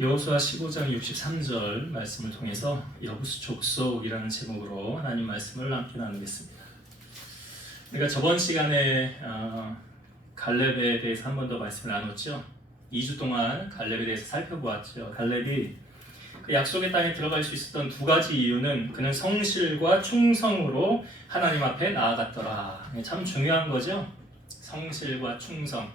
여호수아 15장 63절 말씀을 통해서 여부수 족속이라는 제목으로 하나님 말씀을 함께 나누겠습니다. 우리가 저번 시간에 갈렙에 대해서 한 번 더 말씀을 나눴죠. 2주 동안 갈렙에 대해서 살펴보았죠. 갈렙이 그 약속의 땅에 들어갈 수 있었던 두 가지 이유는 그는 성실과 충성으로 하나님 앞에 나아갔더라. 참 중요한 거죠. 성실과 충성.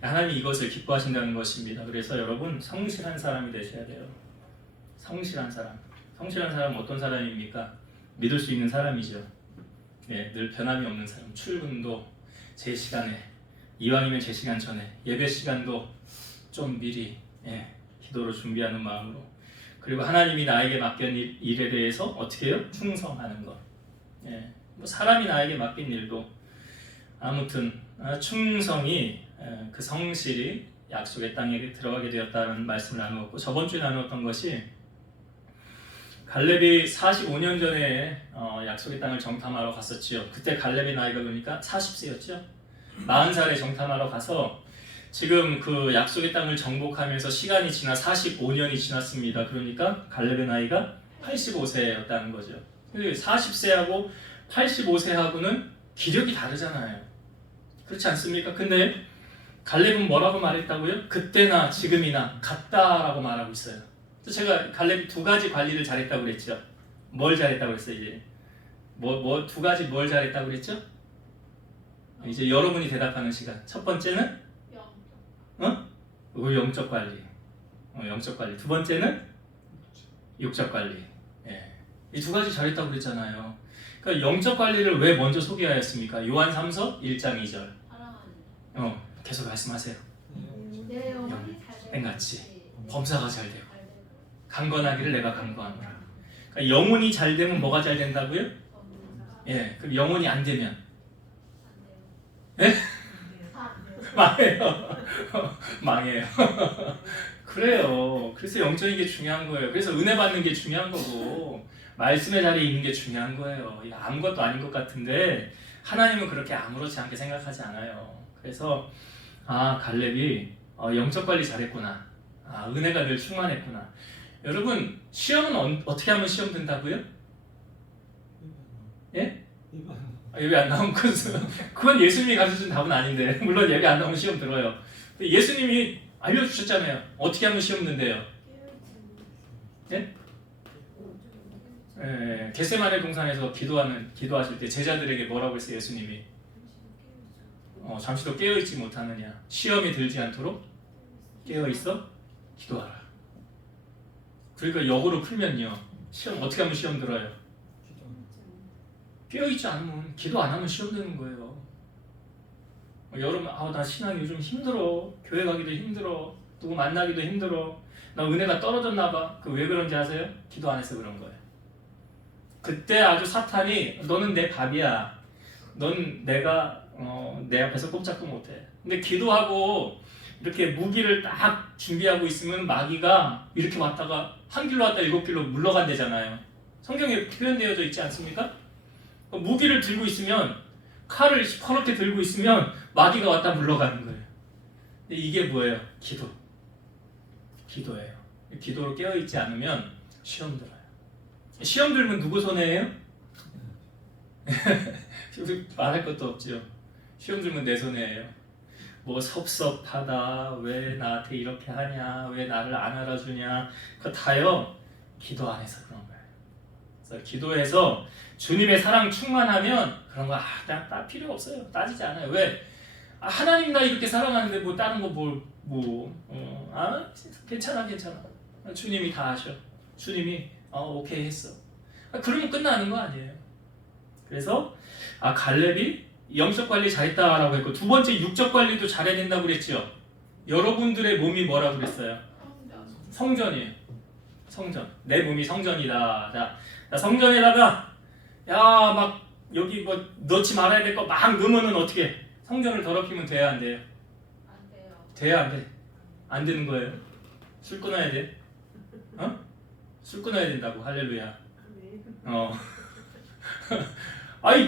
하나님이 이것을 기뻐하신다는 것입니다. 그래서 여러분 성실한 사람이 되셔야 돼요. 성실한 사람. 성실한 사람은 어떤 사람입니까? 믿을 수 있는 사람이죠. 늘 변함이 없는 사람. 출근도 제 시간에, 이왕이면 제 시간 전에, 예배 시간도 좀 미리 기도로 준비하는 마음으로, 그리고 하나님이 나에게 맡긴 일에 대해서 어떻게 해요? 충성하는 것. 뭐 사람이 나에게 맡긴 일도 아무튼 충성이, 그 성실이 약속의 땅에 들어가게 되었다는 말씀을 나누었고, 저번 주에 나누었던 것이 갈렙이 45년 전에 약속의 땅을 정탐하러 갔었지요. 그때 갈렙의 나이가 그러니까 40세였죠. 40살에 정탐하러 가서 지금 그 약속의 땅을 정복하면서 시간이 지나 45년이 지났습니다. 그러니까 갈렙의 나이가 85세였다는 거죠. 40세하고 85세하고는 기력이 다르잖아요. 그렇지 않습니까? 근데 갈렙은 뭐라고 말했다고요? 그때나 지금이나 같다라고 말하고 있어요. 그래서 제가 갈렙이 두 가지 관리를 잘했다고 그랬죠. 뭘 잘했다고 그랬어요? 이제 두 가지 뭘 잘했다고 그랬죠? 이제 여러분이 대답하는 시간. 첫 번째는 영적 관리. 영적 관리. 두 번째는 육적 관리. 이 두 가지 잘했다고 그랬잖아요. 그러니까 영적 관리를 왜 먼저 소개하였습니까? 요한 3서 1장 2절. 계속 말씀하세요. 땡같이 범사가 잘 되고 강건하기를 내가 강구하노라. 그러니까 영혼이 잘 되면 뭐가 잘 된다고요? 그럼 영혼이 안 되면 망해요. 망해요. 그래요. 그래서 영적인 게 중요한 거예요. 그래서 은혜 받는 게 중요한 거고 말씀의 자리에 있는 게 중요한 거예요. 이거 아무것도 아닌 것 같은데 하나님은 그렇게 아무렇지 않게 생각하지 않아요. 그래서 갈렙이 영적 관리 잘했구나. 은혜가 늘 충만했구나. 여러분 시험은 어떻게 하면 시험 든다고요? 예배 안 나오면 그건 예수님이 가르쳐준 답은 아닌데, 물론 예배 안 나오면 시험 들어요. 예수님이 알려주셨잖아요. 어떻게 하면 시험 든대요? 겟세마네 동산에서 기도하실 때 제자들에게 뭐라고 했어요? 예수님이 잠시도 깨어있지 못하느냐, 시험이 들지 않도록 깨어있어 기도하라. 그러니까 역으로 풀면요, 시험 어떻게 하면 시험 들어요? 깨어있지 않으면, 기도 안 하면 시험 되는 거예요. 여러분, 나 신앙이 요즘 힘들어. 교회 가기도 힘들어. 누구 만나기도 힘들어. 나 은혜가 떨어졌나 봐. 그 왜 그런지 아세요? 기도 안 해서 그런 거예요. 그때 아주 사탄이 너는 내 밥이야. 넌 내가 내 앞에서 꼼짝도 못해. 근데 기도하고 이렇게 무기를 딱 준비하고 있으면 마귀가 이렇게 왔다가 한 길로 왔다 7길로 물러간대잖아요. 성경에 표현되어져 있지 않습니까? 무기를 들고 있으면, 칼을 시퍼렇게 들고 있으면 마귀가 왔다 물러가는 거예요. 근데 이게 뭐예요? 기도예요. 기도로 깨어있지 않으면 시험 들어요. 시험 들면 누구 손해예요? 말할 것도 없죠. 시험 들면 내 손해예요. 뭐 섭섭하다, 왜 나한테 이렇게 하냐, 왜 나를 안 알아주냐, 그거 다요 기도 안 해서 그런 거예요. 그래서 기도해서 주님의 사랑 충만하면 그런 거 그냥 필요 없어요. 따지지 않아요. 왜? 하나님 나 이렇게 사랑하는데 뭐 다른 거 괜찮아. 주님이 다 아셔. 주님이 오케이 했어. 그러면 끝나는 거 아니에요. 그래서 갈렙이 영적 관리 잘했다라고 했고, 두 번째 육적 관리도 잘해야 된다고 그랬죠. 여러분들의 몸이 뭐라고 그랬어요? 성전이에요. 성전. 내 몸이 성전이다. 자, 성전에다가 막 여기 뭐 넣지 말아야 될 거 막 넣으면은 어떻게 해? 성전을 더럽히면 돼야 안 돼요? 안 돼요. 돼야 안 돼? 안 되는 거예요. 술 끊어야 돼. 술 끊어야 된다고. 할렐루야.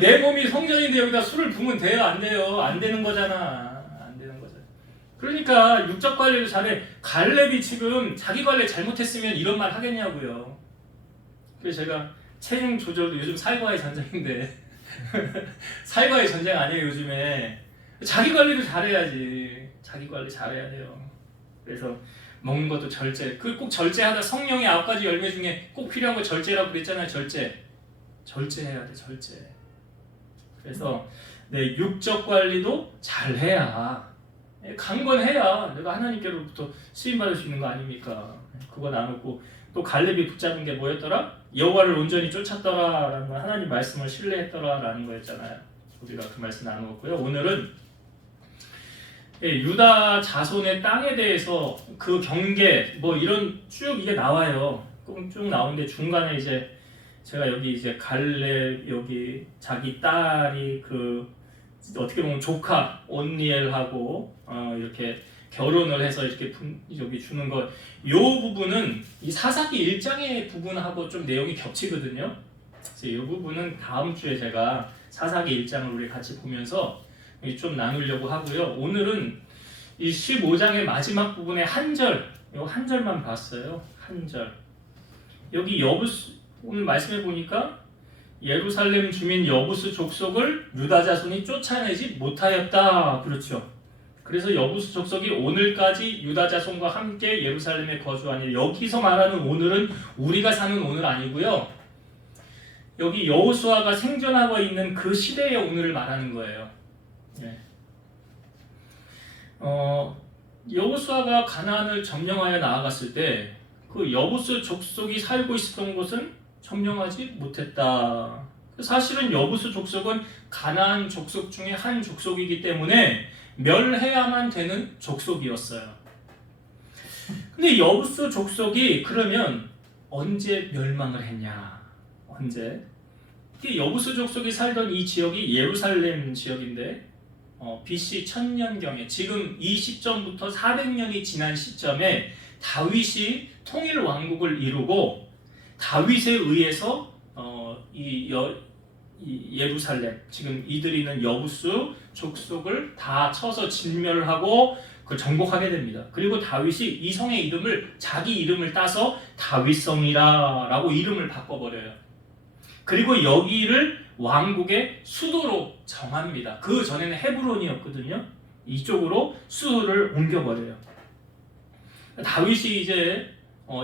내 몸이 성전인데 여기다 술을 부으면 돼요? 안 돼요? 안 되는 거잖아. 안 되는 거죠. 그러니까 육적 관리를 잘해. 갈렙이 지금 자기 관리 잘못했으면 이런 말 하겠냐고요. 그래서 제가 체중 조절도 요즘 살과의 전쟁인데 살과의 전쟁 아니에요 요즘에. 자기 관리를 잘해야지. 자기 관리 잘해야 돼요. 그래서 먹는 것도 절제. 그 꼭 절제하다 성령의 9가지 열매 중에 꼭 필요한 거 절제라고 그랬잖아요. 절제해야 돼. 절제. 그래서 내 육적 관리도 잘해야, 강건해야 내가 하나님께로부터 쓰임받을 수 있는 거 아닙니까? 그거 나누고 또 갈렙이 붙잡은 게 뭐였더라? 여호와를 온전히 쫓았더라라는 하나님 말씀을 신뢰했더라라는 거였잖아요. 우리가 그 말씀 나누었고요. 오늘은 유다 자손의 땅에 대해서 그 경계 뭐 이런 쭉 이게 나와요. 쭉 나오는데 중간에 이제 제가 여기 이제 갈렙 여기 자기 딸이 그 어떻게 보면 조카 온니엘하고 이렇게 결혼을 해서 이렇게 여기 주는 것, 요 부분은 이 사사기 1장의 부분하고 좀 내용이 겹치거든요. 그래서 이 부분은 다음 주에 제가 사사기 1장을 우리 같이 보면서 좀 나누려고 하고요. 오늘은 이 15장의 마지막 부분의 한 절, 요 한 절만 봤어요. 한 절. 여기 여부수 오늘 말씀해 보니까 예루살렘 주민 여부수 족속을 유다 자손이 쫓아내지 못하였다. 그렇죠. 그래서 여부수 족속이 오늘까지 유다 자손과 함께 예루살렘에 거주하니, 여기서 말하는 오늘은 우리가 사는 오늘 아니고요. 여기 여호수아가 생존하고 있는 그 시대의 오늘을 말하는 거예요. 네. 여호수아가 가나안을 점령하여 나아갔을 때 그 여부수 족속이 살고 있었던 곳은 점령하지 못했다. 사실은 여부수 족속은 가나안 족속 중에 한 족속이기 때문에 멸해야만 되는 족속이었어요. 근데 여부수 족속이 그러면 언제 멸망을 했냐? 언제? 여부수 족속이 살던 이 지역이 예루살렘 지역인데 BC 1000년경에 지금 이 시점부터 400년이 지난 시점에 다윗이 통일 왕국을 이루고 다윗에 의해서 이 예루살렘, 지금 이들이 있는 여부수 족속을 다 쳐서 진멸하고 그 정복하게 됩니다. 그리고 다윗이 이 성의 이름을 자기 이름을 따서 다윗성이라고 이름을 바꿔버려요. 그리고 여기를 왕국의 수도로 정합니다. 그 전에는 헤브론이었거든요. 이쪽으로 수도를 옮겨버려요. 다윗이 이제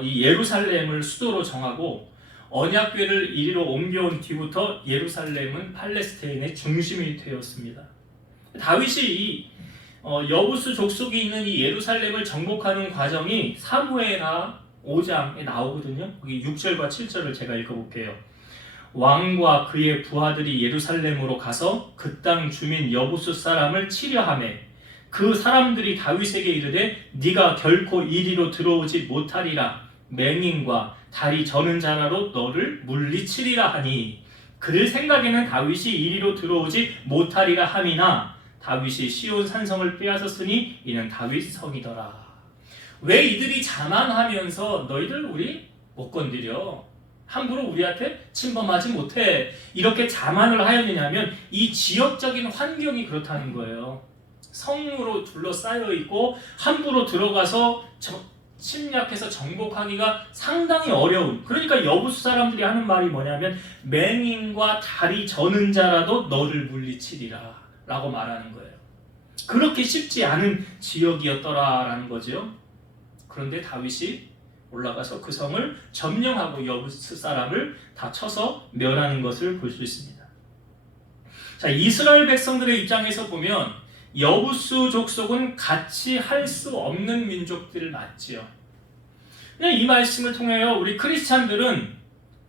이 예루살렘을 수도로 정하고 언약궤를 이리로 옮겨온 뒤부터 예루살렘은 팔레스타인의 중심이 되었습니다. 다윗이 이 여부수 족속이 있는 이 예루살렘을 정복하는 과정이 사무엘하 5장에 나오거든요. 거기 6절과 7절을 제가 읽어볼게요. 왕과 그의 부하들이 예루살렘으로 가서 그 땅 주민 여부수 사람을 치려하매 그 사람들이 다윗에게 이르되 네가 결코 이리로 들어오지 못하리라. 맹인과 다리 저는 자라로 너를 물리치리라 하니, 그들 생각에는 다윗이 이리로 들어오지 못하리라 함이나 다윗이 시온 산성을 빼앗았으니 이는 다윗 성이더라. 왜 이들이 자만하면서 너희들 우리 못 건드려, 함부로 우리한테 침범하지 못해, 이렇게 자만을 하였느냐면 이 지역적인 환경이 그렇다는 거예요. 성으로 둘러싸여 있고 함부로 들어가서 침략해서 정복하기가 상당히 어려운, 그러니까 여부수 사람들이 하는 말이 뭐냐면 맹인과 다리 저는 자라도 너를 물리치리라 라고 말하는 거예요. 그렇게 쉽지 않은 지역이었더라라는 거죠. 그런데 다윗이 올라가서 그 성을 점령하고 여부수 사람을 다 쳐서 멸하는 것을 볼 수 있습니다. 자, 이스라엘 백성들의 입장에서 보면 여부수 족속은 같이 할 수 없는 민족들 맞지요. 근데 이 말씀을 통하여 우리 크리스찬들은,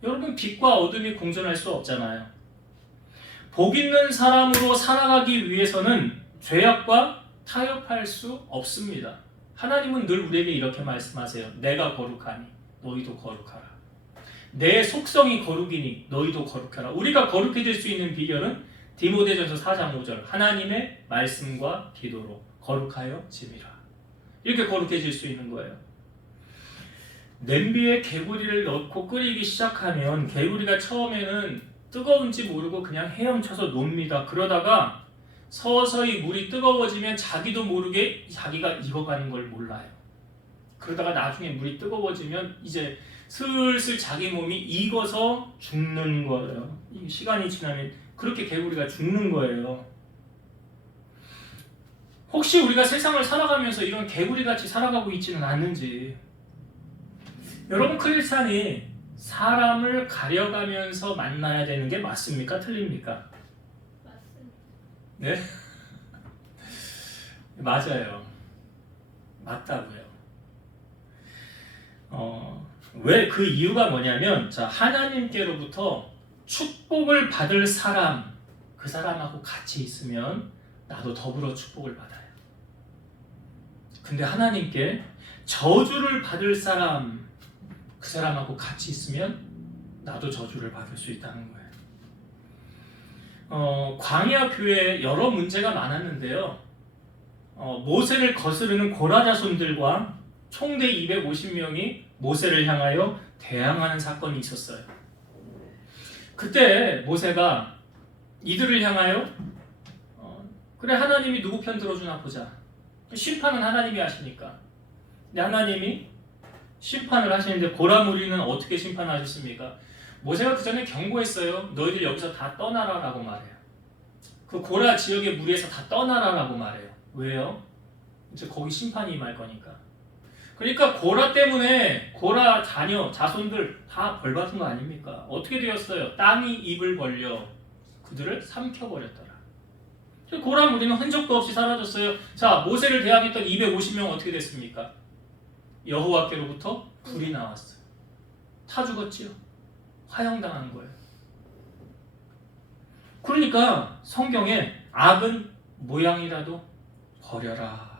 여러분 빛과 어둠이 공존할 수 없잖아요. 복 있는 사람으로 살아가기 위해서는 죄악과 타협할 수 없습니다. 하나님은 늘 우리에게 이렇게 말씀하세요. 내가 거룩하니 너희도 거룩하라. 내 속성이 거룩이니 너희도 거룩하라. 우리가 거룩해질 수 있는 비결은 디모데전서 4장 5절 하나님의 말씀과 기도로 거룩하여 지미라. 이렇게 거룩해질 수 있는 거예요. 냄비에 개구리를 넣고 끓이기 시작하면 개구리가 처음에는 뜨거운지 모르고 그냥 헤엄쳐서 놉니다. 그러다가 서서히 물이 뜨거워지면 자기도 모르게 자기가 익어가는 걸 몰라요. 그러다가 나중에 물이 뜨거워지면 이제 슬슬 자기 몸이 익어서 죽는 거예요. 시간이 지나면 그렇게 개구리가 죽는 거예요. 혹시 우리가 세상을 살아가면서 이런 개구리같이 살아가고 있지는 않는지. 여러분, 크리스찬이 사람을 가려가면서 만나야 되는 게 맞습니까? 틀립니까? 맞습니다. 네? 맞아요. 맞다고요. 왜 그 이유가 뭐냐면, 자, 하나님께로부터 축복을 받을 사람, 그 사람하고 같이 있으면 나도 더불어 축복을 받아요. 근데 하나님께 저주를 받을 사람, 그 사람하고 같이 있으면 나도 저주를 받을 수 있다는 거예요. 광야 교회에 여러 문제가 많았는데요. 모세를 거스르는 고라 자손들과 총대 250명이 모세를 향하여 대항하는 사건이 있었어요. 그때 모세가 이들을 향하여 그래, 하나님이 누구 편 들어주나 보자. 심판은 하나님이 하시니까. 근데 하나님이 심판을 하시는데 고라 무리는 어떻게 심판하셨습니까? 모세가 그 전에 경고했어요. 너희들 여기서 다 떠나라라고 말해요. 그 고라 지역의 무리에서 다 떠나라라고 말해요. 왜요? 이제 거기 심판이 임할 거니까. 그러니까 고라 때문에 고라 자녀, 자손들 다 벌받은 거 아닙니까? 어떻게 되었어요? 땅이 입을 벌려 그들을 삼켜버렸더라. 고라 무리는 흔적도 없이 사라졌어요. 자, 모세를 대항했던 250명 어떻게 됐습니까? 여호와께로부터 불이 나왔어요. 다 죽었지요. 화형당한 거예요. 그러니까 성경에 악은 모양이라도 버려라.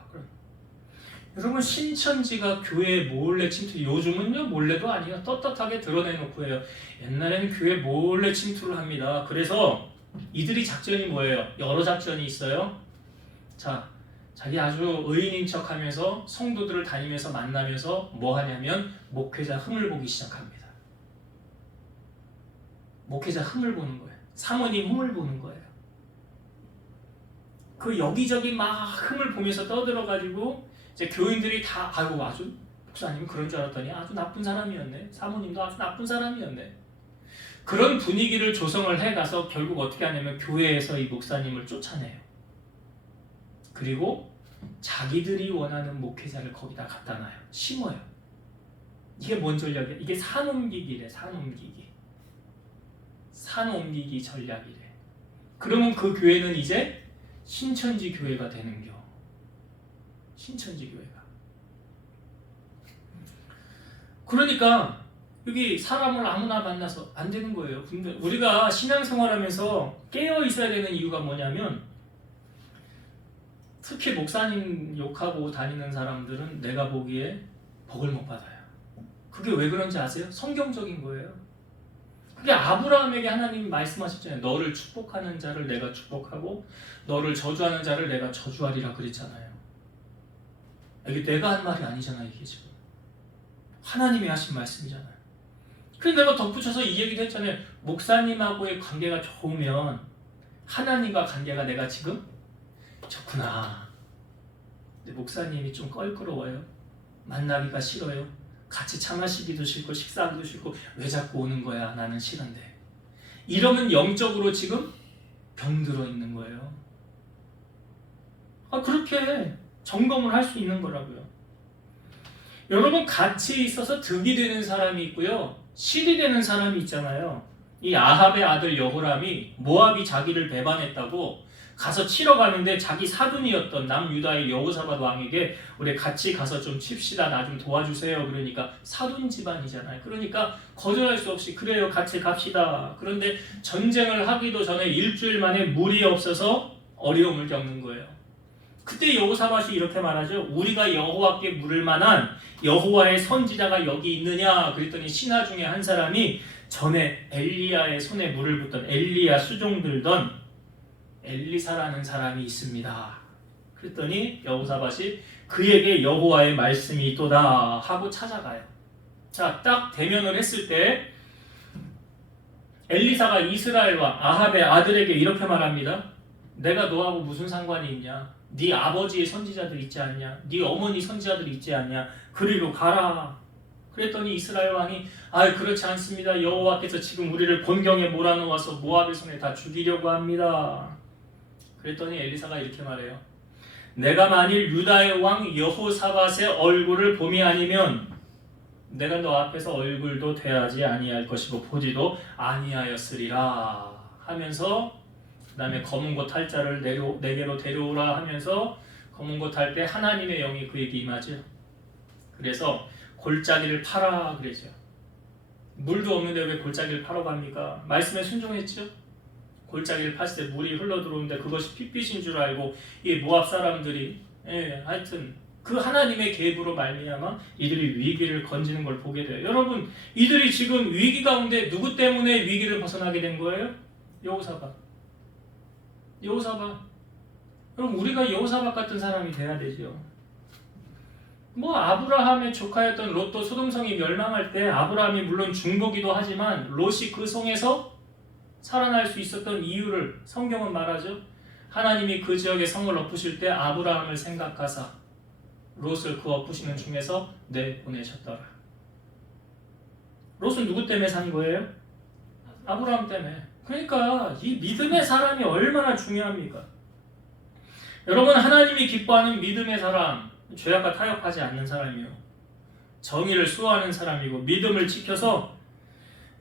여러분, 신천지가 교회에 몰래 침투, 요즘은요 몰래도 아니에요. 떳떳하게 드러내놓고 해요. 옛날에는 교회 몰래 침투를 합니다. 그래서 이들이 작전이 뭐예요? 여러 작전이 있어요. 자, 자기 아주 의인인 척하면서 성도들을 다니면서 만나면서 뭐 하냐면 목회자 흠을 보기 시작합니다. 목회자 흠을 보는 거예요. 사모님 흠을 보는 거예요. 그 여기저기 막 흠을 보면서 떠들어가지고 이제 교인들이 다 아유, 아주 목사님 그런 줄 알았더니 아주 나쁜 사람이었네. 사모님도 아주 나쁜 사람이었네. 그런 분위기를 조성을 해가서 결국 어떻게 하냐면 교회에서 이 목사님을 쫓아내요. 그리고 자기들이 원하는 목회자를 거기다 갖다 놔요. 심어요. 이게 뭔 전략이에요? 이게 산 옮기기래. 산 옮기기. 산 옮기기 전략이래. 그러면 그 교회는 이제 신천지 교회가 되는겨. 신천지 교회가. 그러니까 여기 사람을 아무나 만나서 안 되는 거예요. 근데 우리가 신앙생활하면서 깨어 있어야 되는 이유가 뭐냐면, 특히 목사님 욕하고 다니는 사람들은 내가 보기에 복을 못 받아요. 그게 왜 그런지 아세요? 성경적인 거예요. 그게 아브라함에게 하나님이 말씀하셨잖아요. 너를 축복하는 자를 내가 축복하고 너를 저주하는 자를 내가 저주하리라 그랬잖아요. 이게 내가 한 말이 아니잖아요. 이게 지금 하나님이 하신 말씀이잖아요. 그래서 내가 덧붙여서 이 얘기도 했잖아요. 목사님하고의 관계가 좋으면 하나님과 관계가 내가 지금 좋구나. 근데 목사님이 좀 껄끄러워요. 만나기가 싫어요. 같이 차 마시기도 싫고 식사하기도 싫고 왜 자꾸 오는 거야? 나는 싫은데. 이러면 영적으로 지금 병들어 있는 거예요. 그렇게 점검을 할 수 있는 거라고요. 여러분, 같이 있어서 득이 되는 사람이 있고요, 실이 되는 사람이 있잖아요. 이 아합의 아들 여호람이 모압이 자기를 배반했다고 가서 치러 가는데 자기 사돈이었던 남유다의 여호사밧 왕에게 우리 같이 가서 좀 칩시다. 나 좀 도와주세요. 그러니까 사돈 집안이잖아요. 그러니까 거절할 수 없이 그래요. 같이 갑시다. 그런데 전쟁을 하기도 전에 일주일 만에 물이 없어서 어려움을 겪는 거예요. 그때 여호사밧이 이렇게 말하죠. 우리가 여호와께 물을 만한 여호와의 선지자가 여기 있느냐? 그랬더니 신하 중에 한 사람이 전에 엘리야의 손에 물을 붓던 엘리야 수종 들던 엘리사라는 사람이 있습니다. 그랬더니 여호사밧이 그에게 여호와의 말씀이 있도다 하고 찾아가요. 자, 딱 대면을 했을 때 엘리사가 이스라엘 왕 아합의 아들에게 이렇게 말합니다. 내가 너하고 무슨 상관이 있냐? 네 아버지의 선지자들 있지 않냐? 네 어머니 선지자들 있지 않냐? 그리로 가라. 그랬더니 이스라엘 왕이 그렇지 않습니다. 여호와께서 지금 우리를 곤경에 몰아넣어서 모압의 손에 다 죽이려고 합니다. 그랬더니 엘리사가 이렇게 말해요. 내가 만일 유다의 왕 여호사밧의 얼굴을 봄이 아니면 내가 너 앞에서 얼굴도 대하지 아니할 것이고 보지도 아니하였으리라 하면서 그 다음에 검은 고 탈 자를 내게로 데려오라 하면서 검은 고 탈 때 하나님의 영이 그에게 임하죠. 그래서 골짜기를 파라 그러죠. 물도 없는데 왜 골짜기를 파러 갑니까? 말씀에 순종했죠. 골짜기를 팠을 때 물이 흘러들어오는데 그것이 핏빛인 줄 알고 이 모압 사람들이 하여튼 그 하나님의 계획으로 말미암아 이들이 위기를 건지는 걸 보게 돼요. 여러분, 이들이 지금 위기 가운데 누구 때문에 위기를 벗어나게 된 거예요? 여호사밧. 여러분, 우리가 여호사밧 같은 사람이 돼야 되죠. 아브라함의 조카였던 롯도 소돔성이 멸망할 때 아브라함이 물론 중보기도 하지만 롯이 그 성에서 살아날 수 있었던 이유를 성경은 말하죠. 하나님이 그 지역에 성을 엎으실 때 아브라함을 생각하사 롯을 그 엎으시는 중에서 내보내셨더라. 롯은 누구 때문에 산 거예요? 아브라함 때문에. 그러니까 이 믿음의 사람이 얼마나 중요합니까? 여러분, 하나님이 기뻐하는 믿음의 사람, 죄악과 타협하지 않는 사람이요, 정의를 수호하는 사람이고 믿음을 지켜서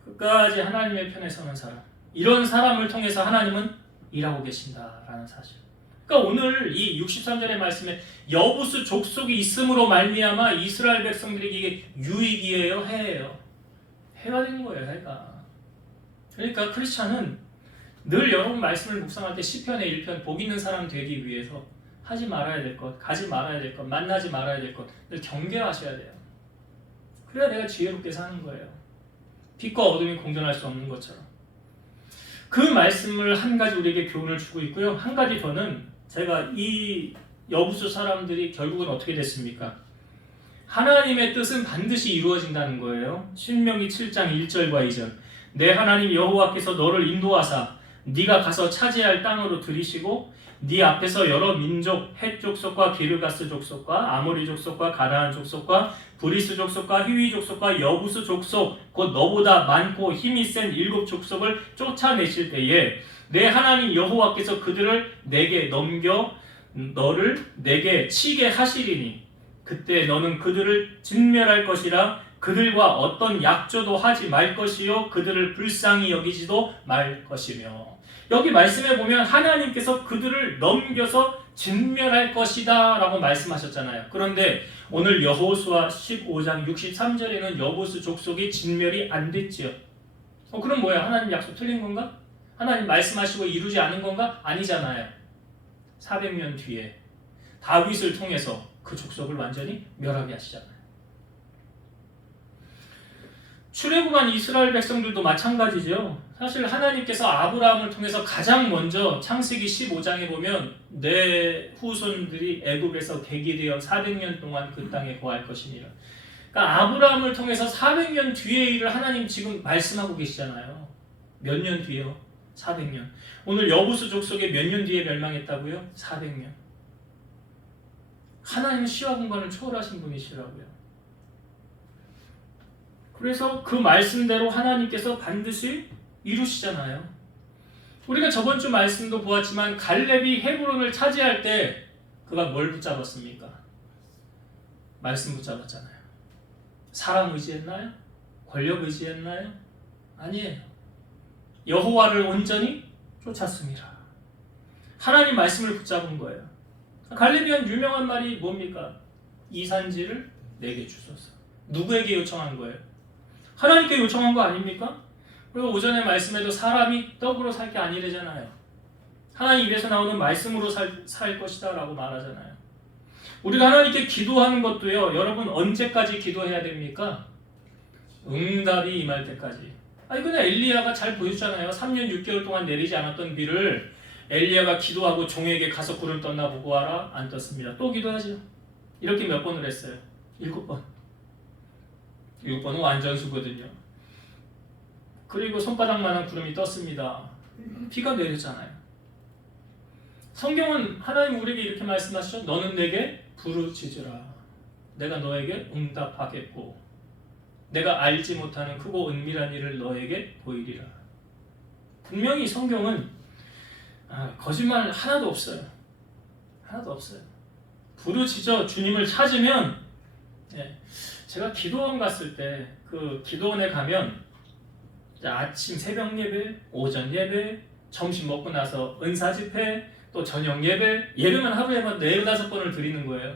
끝까지 하나님의 편에 서는 사람, 이런 사람을 통해서 하나님은 일하고 계신다라는 사실. 그러니까 오늘 이 63절의 말씀에 여부수 족속이 있음으로 말미암아 이스라엘 백성들에게 이게 유익이에요, 해예요? 해가 된 거예요, 해가. 그러니까 크리스찬은 늘 여러분 말씀을 묵상할 때 시편의 1편 복 있는 사람 되기 위해서 하지 말아야 될 것, 가지 말아야 될 것, 만나지 말아야 될 것 늘 경계하셔야 돼요. 그래야 내가 지혜롭게 사는 거예요. 빛과 어둠이 공존할 수 없는 것처럼. 그 말씀을 한 가지 우리에게 교훈을 주고 있고요. 한 가지 더는 제가 이 여부수 사람들이 결국은 어떻게 됐습니까? 하나님의 뜻은 반드시 이루어진다는 거예요. 신명기 7장 1절과 2절. 내 하나님 여호와께서 너를 인도하사 네가 가서 차지할 땅으로 들이시고 네 앞에서 여러 민족, 헷 족속과 기르가스 족속과 아모리 족속과 가나안 족속과 브리스 족속과 히위 족속과 여부수 족속, 곧 너보다 많고 힘이 센 7 족속을 쫓아내실 때에 내 하나님 여호와께서 그들을 내게 넘겨 너를 내게 치게 하시리니 그때 너는 그들을 진멸할 것이라. 그들과 어떤 약조도 하지 말 것이요 그들을 불쌍히 여기지도 말 것이며. 여기 말씀에 보면 하나님께서 그들을 넘겨서 진멸할 것이다 라고 말씀하셨잖아요. 그런데 오늘 여호수아 15장 63절에는 여부수 족속이 진멸이 안 됐지요. 그럼 뭐야? 하나님 약속 틀린 건가? 하나님 말씀하시고 이루지 않은 건가? 아니잖아요. 400년 뒤에 다윗을 통해서 그 족속을 완전히 멸하게 하시잖아요. 출애굽한 이스라엘 백성들도 마찬가지죠. 사실 하나님께서 아브라함을 통해서 가장 먼저 창세기 15장에 보면 내 후손들이 애굽에서 객이되어 400년 동안 그 땅에 거할 것이니라. 그러니까 아브라함을 통해서 400년 뒤의 일을 하나님 지금 말씀하고 계시잖아요. 몇 년 뒤에요? 400년. 오늘 여부수 족속에 몇 년 뒤에 멸망했다고요? 400년. 하나님은 시와 공간을 초월하신 분이시라고요. 그래서 그 말씀대로 하나님께서 반드시 이루시잖아요. 우리가 저번 주 말씀도 보았지만 갈렙이 헤브론을 차지할 때 그가 뭘 붙잡았습니까? 말씀 붙잡았잖아요. 사람 의지했나요? 권력 의지했나요? 아니에요. 여호와를 온전히 쫓았습니다. 하나님 말씀을 붙잡은 거예요. 갈렙이 한 유명한 말이 뭡니까? 이 산지를 내게 주소서. 누구에게 요청한 거예요? 하나님께 요청한 거 아닙니까? 그리고 오전에 말씀에도 사람이 떡으로 살 게 아니래잖아요. 하나님 입에서 나오는 말씀으로 살 것이다 라고 말하잖아요. 우리가 하나님께 기도하는 것도요, 여러분 언제까지 기도해야 됩니까? 응답이 임할 때까지. 그냥 엘리야가 잘 보여주잖아요. 3년 6개월 동안 내리지 않았던 비를 엘리야가 기도하고 종에게 가서 구름 떴나 보고 와라. 안 떴습니다. 또 기도하죠. 이렇게 몇 번을 했어요? 7번. 7번은 완전수거든요. 그리고 손바닥만한 구름이 떴습니다. 비가 내렸잖아요. 성경은 하나님 우리에게 이렇게 말씀하시죠. 너는 내게 부르짖으라. 내가 너에게 응답하겠고 내가 알지 못하는 크고 은밀한 일을 너에게 보이리라. 분명히 성경은 거짓말 하나도 없어요. 하나도 없어요. 부르짖어 주님을 찾으면, 제가 기도원 갔을 때 그 기도원에 가면 아침 새벽 예배, 오전 예배, 점심 먹고 나서 은사 집회, 또 저녁 예배만 하루에 한 4-5번을 드리는 거예요.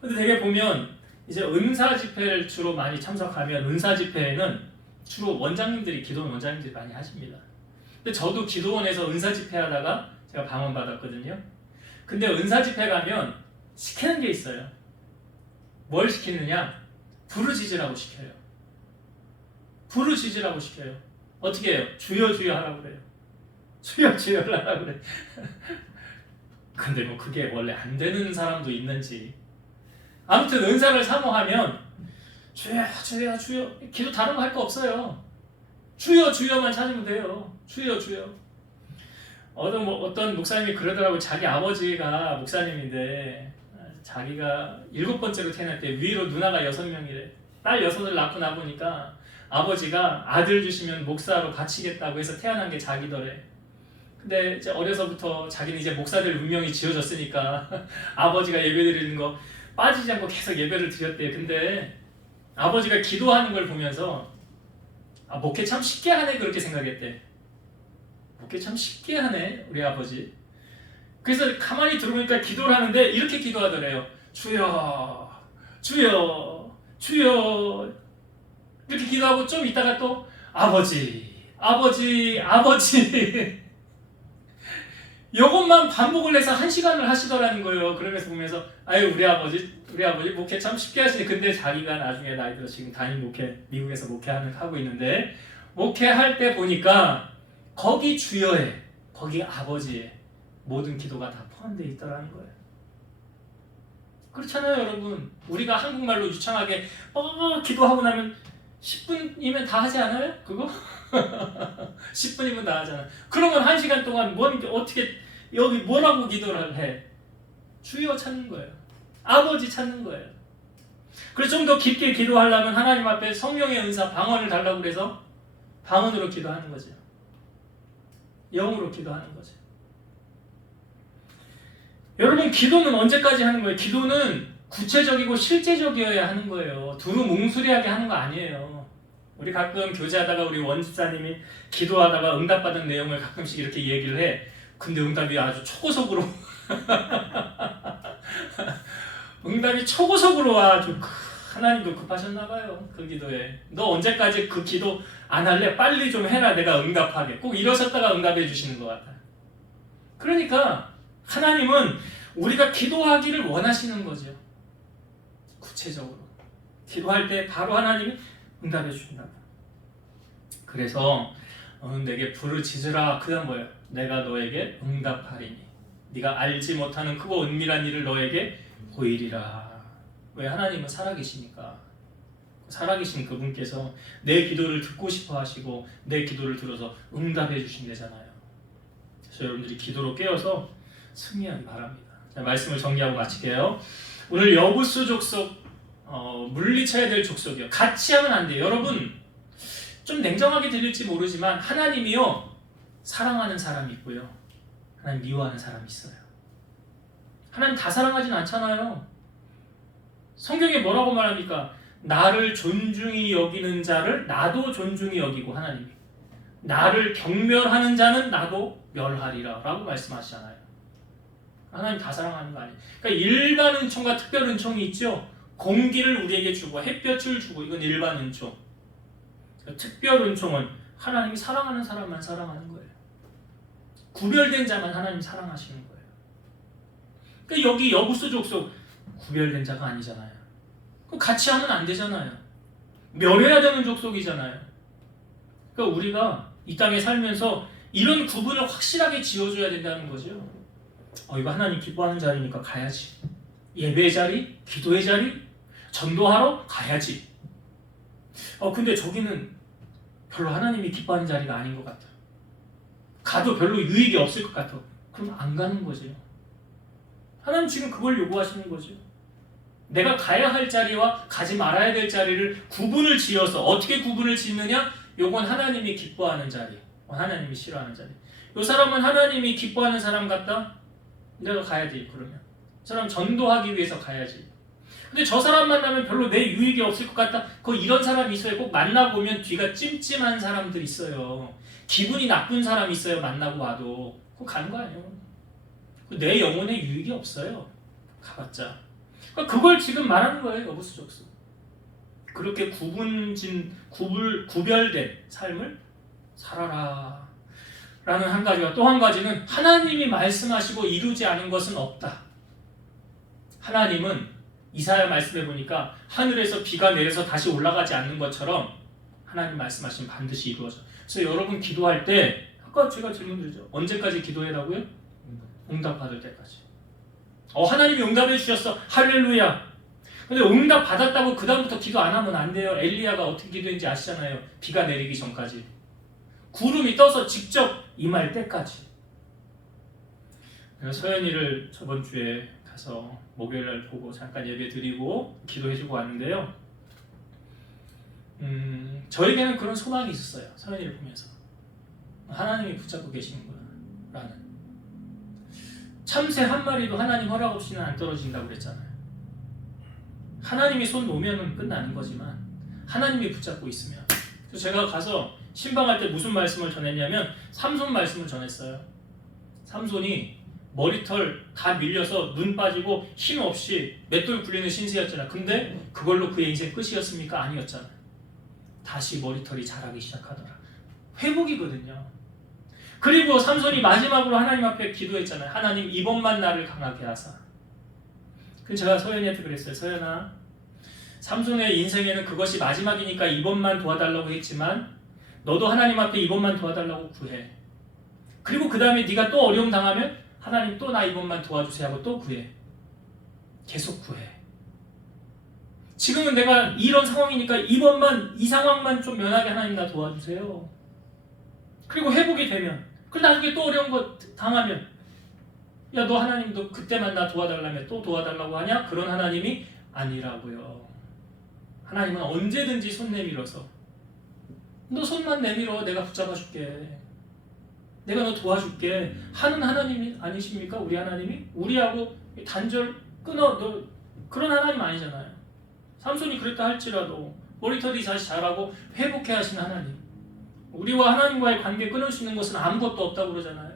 근데 되게 보면 이제 은사 집회를 주로 많이 참석하면 은사 집회에는 주로 원장님들이, 기도원 원장님들이 많이 하십니다. 근데 저도 기도원에서 은사 집회 하다가 제가 방언 받았거든요. 근데 은사 집회 가면 시키는 게 있어요. 뭘 시키느냐? 부르짖으라고 시켜요. 부르짖으라고 시켜요. 어떻게 해요? 주여 주여 하라고 그래요. 주여 주여를 하라고 그래. 근데 뭐 그게 원래 안 되는 사람도 있는지. 아무튼 은사를 사모하면 주여 주여 주여, 기도 다른 거 할 거 없어요. 주여 주여만 찾으면 돼요. 주여 주여. 어떤 목사님이 그러더라고요. 자기 아버지가 목사님인데 자기가 7번째로 태어날 때 위로 누나가 6명이래. 딸 6을 낳고 나보니까 아버지가 아들 주시면 목사로 바치겠다고 해서 태어난 게 자기더래. 근데 이제 어려서부터 자기는 이제 목사될 운명이 지어졌으니까 아버지가 예배드리는 거 빠지지 않고 계속 예배를 드렸대요. 근데 아버지가 기도하는 걸 보면서 목회 참 쉽게 하네, 그렇게 생각했대. 목회 참 쉽게 하네 우리 아버지. 그래서 가만히 들어보니까 기도를 하는데 이렇게 기도하더래요. 주여 주여 주여, 이렇게 기도하고 좀 있다가 또 아버지 아버지 아버지 이것만 반복을 해서 1시간을 하시더라는 거예요. 그러면서 보면서 아유 우리 아버지 목회 참 쉽게 하시네. 근데 자기가 나중에 나이 들어 지금 담임 목회, 미국에서 목회하고 있는데 목회할 때 보니까 거기 주여에, 거기 아버지에 모든 기도가 다 포함되어 있더라는 거예요. 그렇잖아요 여러분. 우리가 한국말로 유창하게 기도하고 나면 10분이면 다 하지 않아요? 그거? 10분이면 다 하잖아. 그러면 1시간 동안 어떻게 여기 뭐라고 기도를 해? 주여 찾는 거예요. 아버지 찾는 거예요. 그래서 좀 더 깊게 기도하려면 하나님 앞에 성령의 은사, 방언을 달라고 그래서 방언으로 기도하는 거죠. 영으로 기도하는 거죠. 여러분, 기도는 언제까지 하는 거예요? 기도는 구체적이고 실제적이어야 하는 거예요. 두루뭉술하게 하는 거 아니에요. 우리 가끔 교제하다가 우리 원집사님이 기도하다가 응답받은 내용을 가끔씩 이렇게 얘기를 해. 근데 응답이 아주 초고속으로 응답이 초고속으로 와. 아주 하나님도 급하셨나 봐요. 그 기도에. 너 언제까지 그 기도 안 할래? 빨리 좀 해라. 내가 응답하게. 꼭 이러셨다가 응답해 주시는 것 같아요. 그러니까 하나님은 우리가 기도하기를 원하시는 거죠. 구체적으로. 기도할 때 바로 하나님이 응답해 주신다. 그래서 너는 내게 부르짖으라. 그 다음 뭐예요? 내가 너에게 응답하리니 네가 알지 못하는 크고 은밀한 일을 너에게 보이리라. 왜? 하나님은 살아계시니까. 살아계신 그분께서 내 기도를 듣고 싶어 하시고 내 기도를 들어서 응답해 주신대잖아요. 그래서 여러분들이 기도로 깨어서 승리하기 바랍니다. 자, 말씀을 정리하고 마칠게요. 오늘 여부수 족속, 물리쳐야 될 족속이요. 같이 하면 안 돼요. 여러분, 좀 냉정하게 들릴지 모르지만 하나님이요, 사랑하는 사람이 있고요, 하나님 미워하는 사람이 있어요. 하나님 다 사랑하진 않잖아요. 성경에 뭐라고 말합니까? 나를 존중히 여기는 자를 나도 존중히 여기고, 하나님이 나를 경멸하는 자는 나도 멸하리라 라고 말씀하시잖아요. 하나님 다 사랑하는 거 아니에요. 그러니까 일반 은총과 특별 은총이 있죠. 공기를 우리에게 주고 햇볕을 주고, 이건 일반 은총. 그러니까 특별 은총은 하나님이 사랑하는 사람만 사랑하는 거예요. 구별된 자만 하나님 사랑하시는 거예요. 그러니까 여기 여부수 족속 구별된 자가 아니잖아요. 그럼 같이 하면 안 되잖아요. 멸해야 되는 족속이잖아요. 그러니까 우리가 이 땅에 살면서 이런 구분을 확실하게 지어줘야 된다는 거죠. 이거 하나님 기뻐하는 자리니까 가야지. 예배의 자리, 기도의 자리, 전도하러 가야지. 근데 저기는 별로 하나님이 기뻐하는 자리가 아닌 것 같아. 가도 별로 유익이 없을 것 같아. 그럼 안 가는 거죠. 하나님 지금 그걸 요구하시는 거죠. 내가 가야 할 자리와 가지 말아야 될 자리를 구분을 지어서 어떻게 구분을 짓느냐? 요건 하나님이 기뻐하는 자리, 하나님이 싫어하는 자리. 요 사람은 하나님이 기뻐하는 사람 같다? 내가 가야지. 그러면 저 사람 전도하기 위해서 가야지. 근데 저 사람 만나면 별로 내 유익이 없을 것 같다. 이런 사람이 있어요. 꼭 만나보면 뒤가 찜찜한 사람들 있어요. 기분이 나쁜 사람 있어요. 만나고 와도 그거 가는 거 아니에요. 내 영혼에 유익이 없어요. 가봤자. 그걸 지금 말하는 거예요. 여부수적소. 그렇게 구별된 삶을 살아라 라는 한 가지와 또 한 가지는 하나님이 말씀하시고 이루지 않은 것은 없다. 하나님은 이사야 말씀해 보니까 하늘에서 비가 내려서 다시 올라가지 않는 것처럼 하나님 말씀하시면 반드시 이루어져. 그래서 여러분 기도할 때 아까 제가 질문 드렸죠. 언제까지 기도해라고요? 응답받을 때까지. 하나님이 응답해 주셨어. 할렐루야. 근데 응답 받았다고 그 다음부터 기도 안 하면 안 돼요. 엘리야가 어떻게 기도했는지 아시잖아요. 비가 내리기 전까지. 구름이 떠서 직접 임할 때까지. 서연이를 저번 주에 가서 목요일날 보고 잠깐 예배 드리고 기도해주고 왔는데요. 저에게는 그런 소망이 있었어요. 서연이를 보면서 하나님이 붙잡고 계시는구나 라는. 참새 한 마리도 하나님 허락 없이는 안 떨어진다고 그랬잖아요. 하나님이 손 놓으면 끝나는 거지만 하나님이 붙잡고 있으면. 그래서 제가 가서 신방할 때 무슨 말씀을 전했냐면 삼손 말씀을 전했어요. 삼손이 머리털 다 밀려서 눈 빠지고 힘없이 맷돌 굴리는 신세였잖아. 근데 그걸로 그의 인생 끝이었습니까? 아니었잖아요. 다시 머리털이 자라기 시작하더라. 회복이거든요. 그리고 삼손이 마지막으로 하나님 앞에 기도했잖아요. 하나님 이번만 나를 강하게 하사. 그래서 제가 서연이한테 그랬어요. 서연아, 삼손의 인생에는 그것이 마지막이니까 이번만 도와달라고 했지만 너도 하나님 앞에 이번만 도와달라고 구해. 그리고 그 다음에 네가 또 어려움 당하면 하나님 또 나 이번만 도와주세요 하고 또 구해. 계속 구해. 지금은 내가 이런 상황이니까 이번만, 이 상황만 좀 면하게 하나님 나 도와주세요. 그리고 회복이 되면, 그리고 나중에 또 어려운 거 당하면 야, 너 하나님도 그때만 나 도와달라며 또 도와달라고 하냐? 그런 하나님이 아니라고요. 하나님은 언제든지 손 내밀어서 너 손만 내밀어. 내가 붙잡아줄게. 내가 너 도와줄게 하는 하나님이 아니십니까? 우리 하나님이? 우리하고 단절 끊어. 너 그런 하나님 아니잖아요. 삼손이 그랬다 할지라도 머리털이 다시 자라고 회복해 하시는 하나님. 우리와 하나님과의 관계 끊을 수 있는 것은 아무것도 없다고 그러잖아요.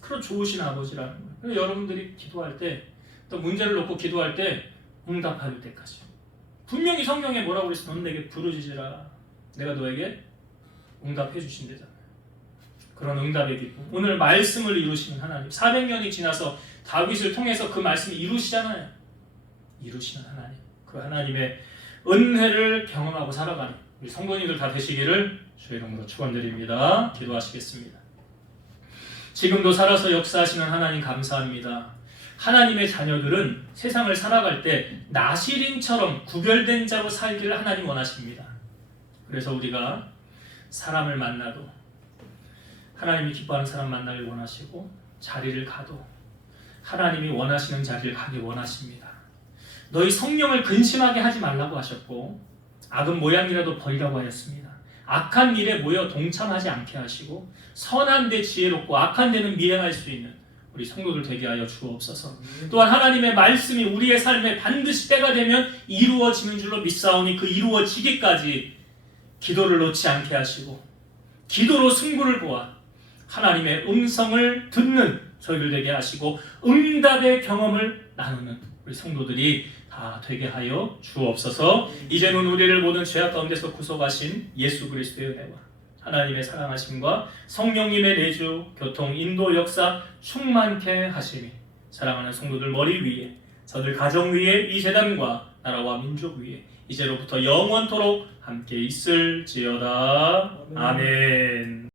그런 좋으신 아버지라는 거예요. 그래서 여러분들이 기도할 때, 또 문제를 놓고 기도할 때 응답할 때까지. 분명히 성경에 뭐라고 그랬어? 넌 내게 부르짖으라. 내가 너에게 응답해 주신대잖아요. 그런 응답의 기쁨. 오늘 말씀을 이루시는 하나님. 400년이 지나서 다윗을 통해서 그 말씀을 이루시잖아요. 이루시는 하나님. 그 하나님의 은혜를 경험하고 살아가는 우리 성도님들 다 되시기를 주의 이름으로 축원드립니다. 기도하시겠습니다. 지금도 살아서 역사하시는 하나님 감사합니다. 하나님의 자녀들은 세상을 살아갈 때 나시린처럼 구별된 자로 살기를 하나님 원하십니다. 그래서 우리가 사람을 만나도 하나님이 기뻐하는 사람 만나길 원하시고 자리를 가도 하나님이 원하시는 자리를 가길 원하십니다. 너희 성령을 근심하게 하지 말라고 하셨고 악은 모양이라도 버리라고 하였습니다. 악한 일에 모여 동참하지 않게 하시고 선한 데 지혜롭고 악한 데는 미행할 수 있는 우리 성도들 되게 하여 주옵소서. 또한 하나님의 말씀이 우리의 삶에 반드시 때가 되면 이루어지는 줄로 믿사오니 그 이루어지기까지 기도를 놓지 않게 하시고 기도로 승부를 보아 하나님의 음성을 듣는 저희들 되게 하시고 응답의 경험을 나누는 우리 성도들이 다 되게 하여 주옵소서. 이제는 우리를 모든 죄악 가운데서 구속하신 예수 그리스도의 은혜와 하나님의 사랑하심과 성령님의 내주, 교통, 인도, 역사 충만케 하심이 사랑하는 성도들 머리 위에, 저들 가정 위에, 이 재단과 나라와 민족 위에 이제로부터 영원토록 함께 있을지어다. 아멘.